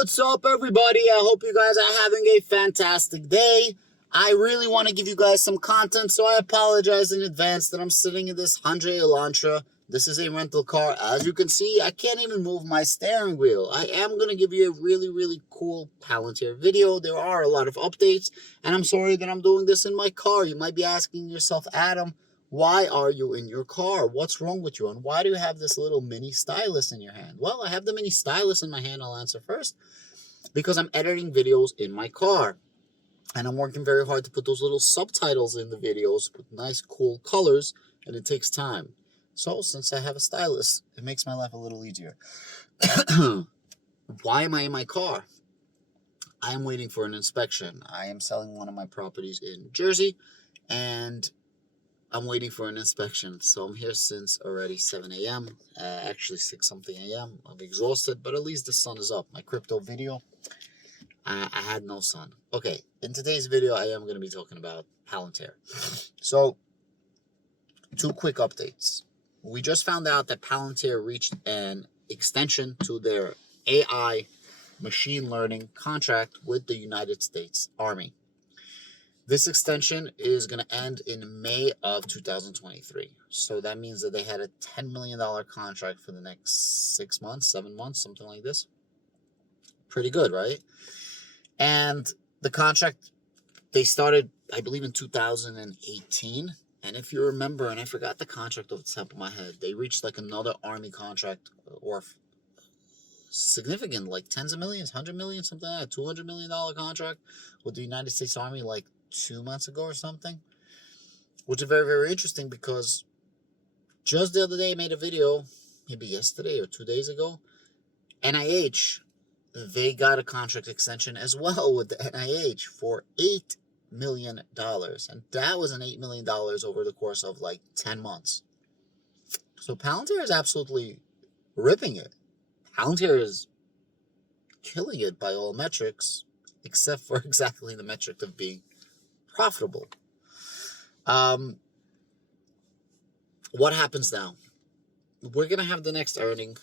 What's up, everybody? I hope you guys are having a fantastic day. I really want to give you guys some content, so I apologize in advance that I'm sitting in this Hyundai Elantra. This is a rental car. As you can see, I can't even move my steering wheel. I am going to give you a really cool Palantir video. There are a lot of updates, and I'm sorry that I'm doing this in my car. You might be asking yourself, Adam, why are you in your car? What's wrong with you? And why do you have this little mini stylus in your hand? Well, I have the mini stylus in my hand. I'll answer first. Because I'm editing videos in my car. And I'm working very hard to put those little subtitles in the videos with nice, cool colors. And it takes time. So, since I have a stylus, it makes my life a little easier. Why am I in my car? I am waiting for an inspection. I am selling one of my properties in Jersey. And I'm waiting for an inspection, so I'm here since already 7 a.m., actually 6-something a.m. I'm exhausted, but at least the sun is up. My crypto video, I had no sun. Okay, in today's video, I am going to be talking about Palantir. So, 2 quick updates. We just found out that Palantir reached an extension to their AI machine learning contract with the United States Army. This extension is going to end in May of 2023. So that means that they had a $10 million contract for the next 6 months, 7 months, something like this. Pretty good, right? And the contract, they started, I believe, in 2018. And if you remember, and I forgot the contract off the top of my head, they reached like another Army contract or significant, like tens of millions, 100 million, something like that, $200 million contract with the United States Army, like 2 months ago or something, which is very interesting because just the other day I made a video, maybe yesterday or 2 days ago. NIH, they got a contract extension as well with the NIH for $8 million, and that was an $8 million over the course of like 10 months. So Palantir is absolutely ripping it. Palantir is killing it by all metrics, except for exactly the metric of being profitable. What happens now? We're going to have the next earning.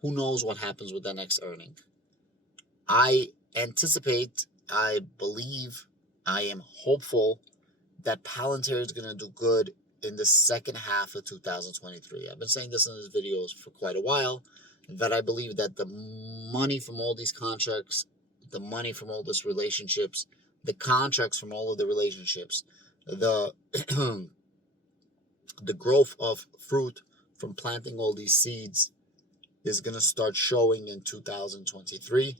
Who knows what happens with the next earning? I anticipate, I believe, I am hopeful that Palantir is going to do good in the second half of 2023. I've been saying this in these videos for quite a while, that I believe that the money from all these contracts, the money from all these relationships, the contracts from all of the relationships, the the growth of fruit from planting all these seeds is going to start showing in 2023,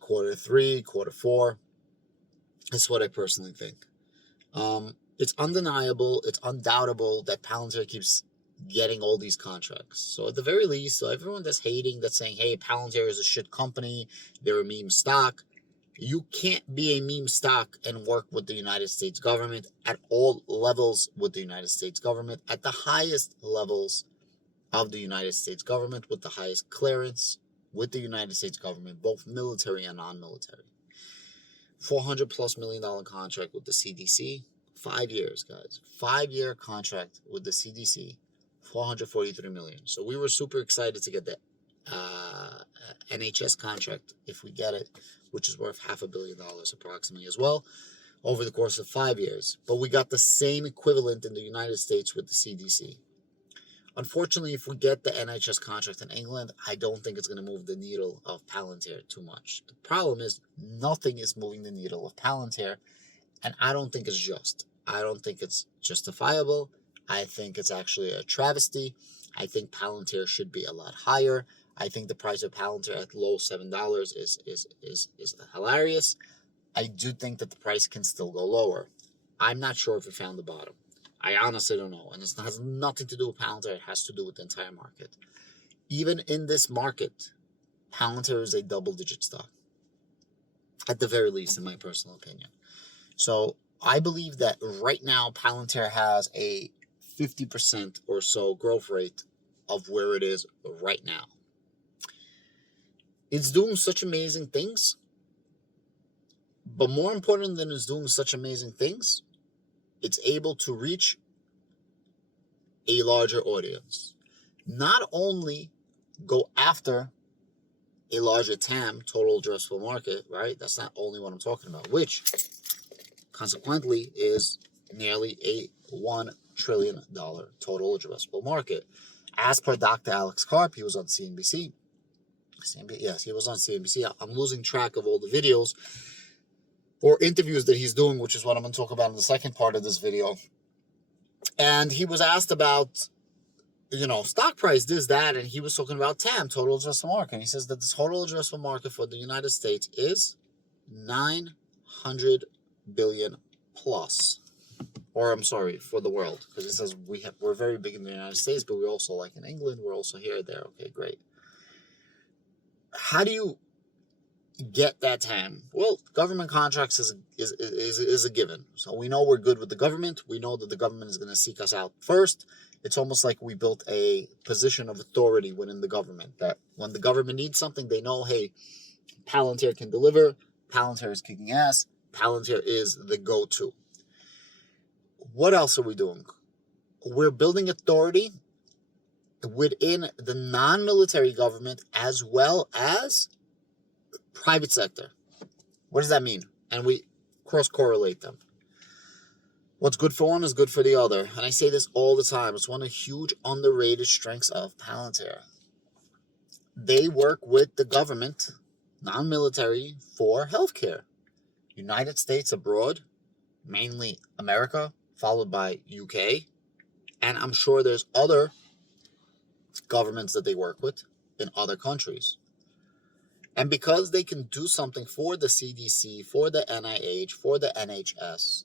quarter 3, quarter 4. That's what I personally think. It's undeniable, it's undoubtable that Palantir keeps getting all these contracts. So at the very least, so everyone that's hating, that's saying, hey, Palantir is a shit company, they're a meme stock, you can't be a meme stock and work with the United States government at all levels with the United States government, at the highest levels of the United States government, with the highest clearance with the United States government, both military and non-military. $400+ million contract with the CDC, 5 years, guys. 5-year contract with the CDC, $443 million. So we were super excited to get the NHS contract, if we get it, which is worth $500 million approximately as well, over the course of 5 years. But we got the same equivalent in the United States with the CDC. Unfortunately, if we get the NHS contract in England, I don't think it's going to move the needle of Palantir too much. The problem is nothing is moving the needle of Palantir, and I don't think it's just. I don't think it's justifiable. I think it's actually a travesty. I think Palantir should be a lot higher. I think the price of Palantir at low $7 is hilarious. I do think that the price can still go lower. I'm not sure if we found the bottom. I honestly don't know. And it has nothing to do with Palantir. It has to do with the entire market. Even in this market, Palantir is a double-digit stock. At the very least, in my personal opinion. So I believe that right now, Palantir has a 50% or so growth rate of where it is right now. It's doing such amazing things. But more important than it's doing such amazing things, it's able to reach a larger audience. Not only go after a larger TAM, total addressable market, right? That's not only what I'm talking about, which consequently is nearly a $1 trillion total addressable market. As per Dr. Alex Karp, he was on CNBC. Yes, he was on CNBC. I'm losing track of all the videos or interviews that he's doing, which is what I'm going to talk about in the second part of this video. And he was asked about, stock price, this, that, and he was talking about TAM, total addressable market. And he says that the total addressable market for the United States is 900 billion plus. Or I'm sorry, for the world, because he says we're very big in the United States, but we're also like in England, we're also here, there. Okay, great. How do you get that TAM? Well, government contracts is a given. So we know we're good with the government. We know that the government is going to seek us out first. It's almost like we built a position of authority within the government, that when the government needs something, they know, hey, Palantir can deliver. Palantir is kicking ass. Palantir is the go-to. What else are we doing? We're building authority within the non-military government as well as private sector. What does that mean? And we cross-correlate them. What's good for one is good for the other. And I say this all the time. It's one of the huge underrated strengths of Palantir. They work with the government, non-military, for healthcare. United States abroad, mainly America, followed by UK. And I'm sure there's other governments that they work with in other countries. And because they can do something for the CDC, for the NIH, for the NHS,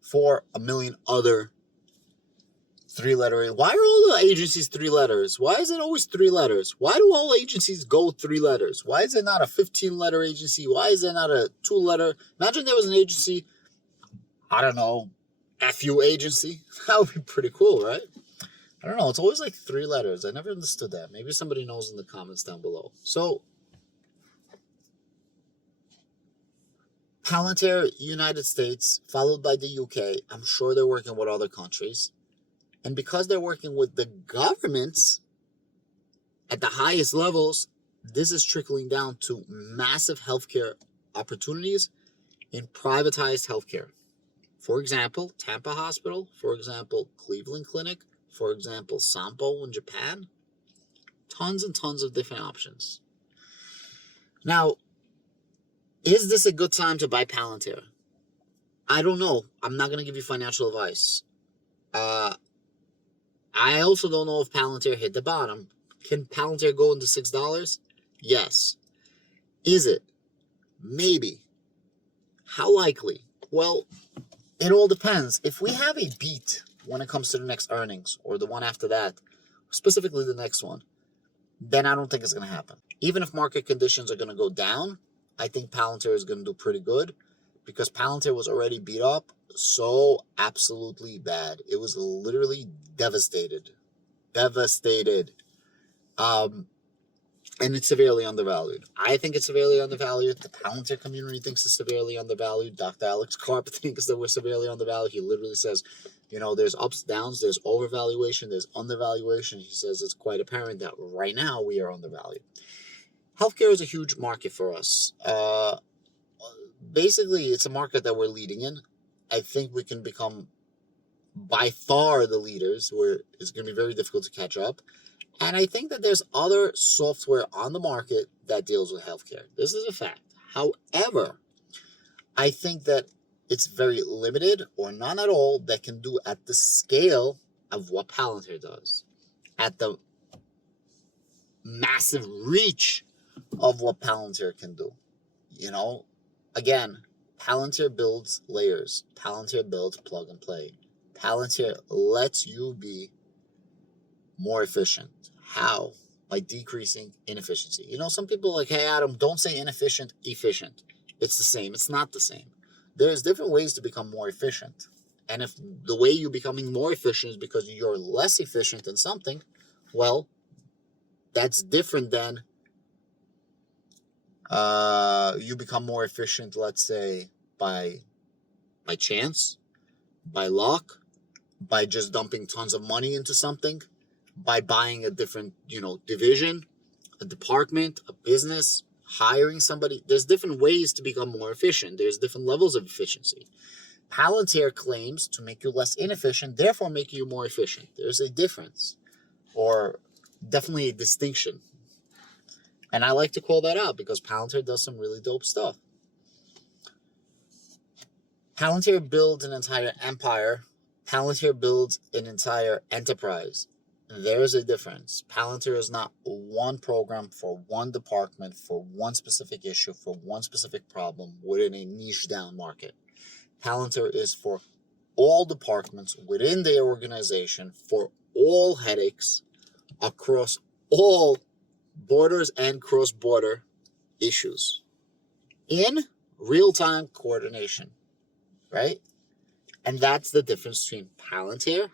for a million other three-letter... Why are all the agencies 3 letters? Why is it always 3 letters? Why do all agencies go 3 letters? Why is it not a 15-letter agency? Why is it not a 2-letter? Imagine there was an agency, I don't know, FU agency. That would be pretty cool, right? I don't know. It's always like 3 letters. I never understood that. Maybe somebody knows in the comments down below. So, Palantir, United States, followed by the UK. I'm sure they're working with other countries. And because they're working with the governments at the highest levels, this is trickling down to massive healthcare opportunities in privatized healthcare. For example, Tampa Hospital. For example, Cleveland Clinic. For example, Sampo in Japan. Tons and tons of different options. Now, is this a good time to buy Palantir? I don't know. I'm not going to give you financial advice. I also don't know if Palantir hit the bottom. Can Palantir go into $6? Yes. Is it? Maybe. How likely? Well, it all depends. If we have a beat when it comes to the next earnings, or the one after that, specifically the next one, then I don't think it's going to happen. Even if market conditions are going to go down, I think Palantir is going to do pretty good, because Palantir was already beat up so absolutely bad. It was literally devastated. And it's severely undervalued. I think it's severely undervalued. The Palantir community thinks it's severely undervalued. Dr. Alex Karp thinks that we're severely undervalued. He literally says, there's ups, downs, there's overvaluation, there's undervaluation. He says it's quite apparent that right now we are undervalued. Healthcare is a huge market for us. Basically, it's a market that we're leading in. I think we can become by far the leaders, where it's going to be very difficult to catch up. And I think that there's other software on the market that deals with healthcare. This is a fact. However, I think that it's very limited or none at all that can do at the scale of what Palantir does, at the massive reach of what Palantir can do. Again, Palantir builds layers. Palantir builds plug and play. Palantir lets you be more efficient. How? By decreasing inefficiency. Some people are like, hey, Adam, don't say inefficient, efficient. It's the same. It's not the same. There's different ways to become more efficient. And if the way you're becoming more efficient is because you're less efficient in something, well, that's different than you become more efficient, let's say, by chance, by luck, by just dumping tons of money into something, by buying a different, division. a department, a business, hiring somebody. There's different ways to become more efficient. There's different levels of efficiency. Palantir claims to make you less inefficient, therefore make you more efficient. There's a difference, or definitely a distinction. And I like to call that out because Palantir does some really dope stuff. Palantir builds an entire empire. Palantir builds an entire enterprise. There's a difference. Palantir is not one program for one department, for one specific issue, for one specific problem within a niche down market. Palantir is for all departments within their organization, for all headaches, across all borders and cross-border issues, in real-time coordination, right? And that's the difference between Palantir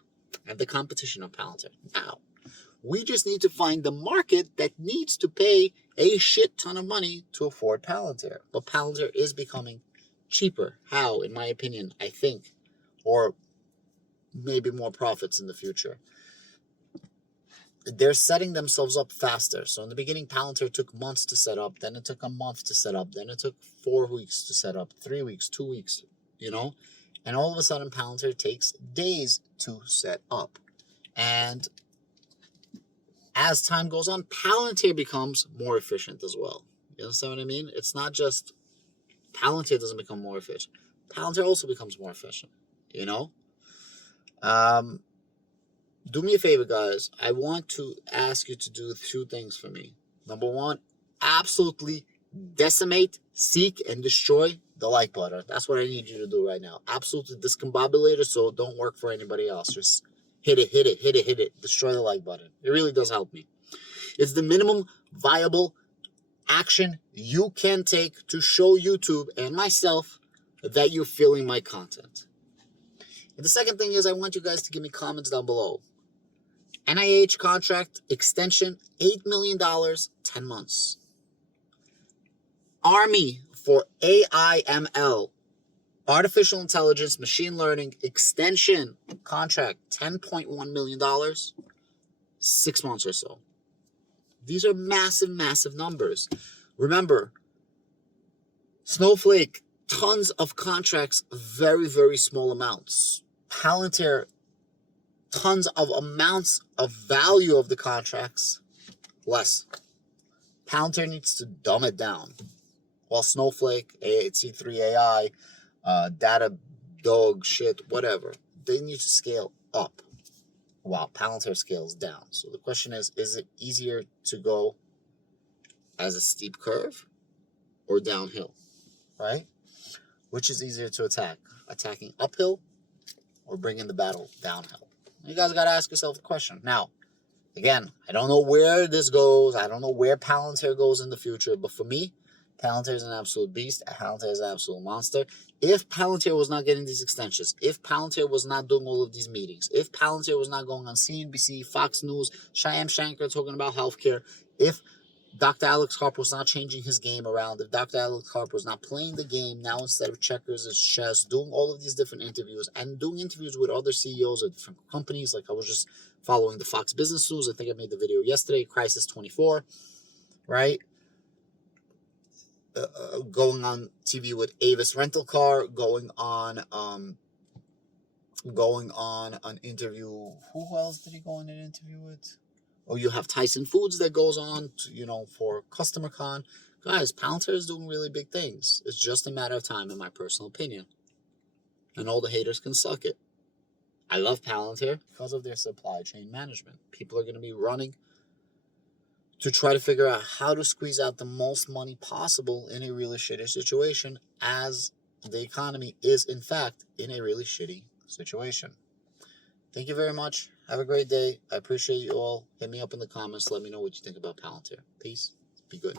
and the competition of Palantir. Now, we just need to find the market that needs to pay a shit ton of money to afford Palantir. But Palantir is becoming cheaper. How, in my opinion, I think, or maybe more profits in the future. They're setting themselves up faster. So in the beginning, Palantir took months to set up. Then it took a month to set up. Then it took 4 weeks to set up, 3 weeks, 2 weeks, And all of a sudden, Palantir takes days to set up. And as time goes on, Palantir becomes more efficient as well. You understand what I mean? It's not just Palantir doesn't become more efficient. Palantir also becomes more efficient, Do me a favor, guys. I want to ask you to do 2 things for me. Number 1, absolutely decimate, seek, and destroy the like button. That's what I need you to do right now. Absolutely discombobulate it, so don't work for anybody else. Just hit it. Destroy the like button. It really does help me. It's the minimum viable action you can take to show YouTube and myself that you're feeling my content. And the second thing is I want you guys to give me comments down below. NIH contract extension, $8 million, 10 months. Army for AIML, artificial intelligence, machine learning, extension contract, $10.1 million, 6 months or so. These are massive, massive numbers. Remember, Snowflake, tons of contracts, very, very small amounts. Palantir, tons of amounts of value of the contracts, less. Palantir needs to dumb it down. While Snowflake, C3 AI, Datadog, shit, whatever, they need to scale up while Palantir scales down. So the question is it easier to go as a steep curve or downhill, right? Which is easier to attack? Attacking uphill or bringing the battle downhill? You guys got to ask yourself the question. Now, again, I don't know where this goes. I don't know where Palantir goes in the future. But for me, Palantir is an absolute beast. Palantir is an absolute monster. If Palantir was not getting these extensions, if Palantir was not doing all of these meetings, if Palantir was not going on CNBC, Fox News, Shyam Shankar talking about healthcare, if Dr. Alex Harper was not changing his game around, if Dr. Alex Harper was not playing the game, now instead of checkers, it's chess, doing all of these different interviews, and doing interviews with other CEOs of different companies, like I was just following the Fox Business News, I think I made the video yesterday, Crisis 24, right? Going on TV with Avis Rental Car, going on an interview. Who else did he go on an interview with? Oh, you have Tyson Foods that goes on, for Customer Con. Guys, Palantir is doing really big things. It's just a matter of time, in my personal opinion. And all the haters can suck it. I love Palantir because of their supply chain management. People are going to be running to try to figure out how to squeeze out the most money possible in a really shitty situation, as the economy is, in fact, in a really shitty situation. Thank you very much. Have a great day. I appreciate you all. Hit me up in the comments. Let me know what you think about Palantir. Peace. Be good.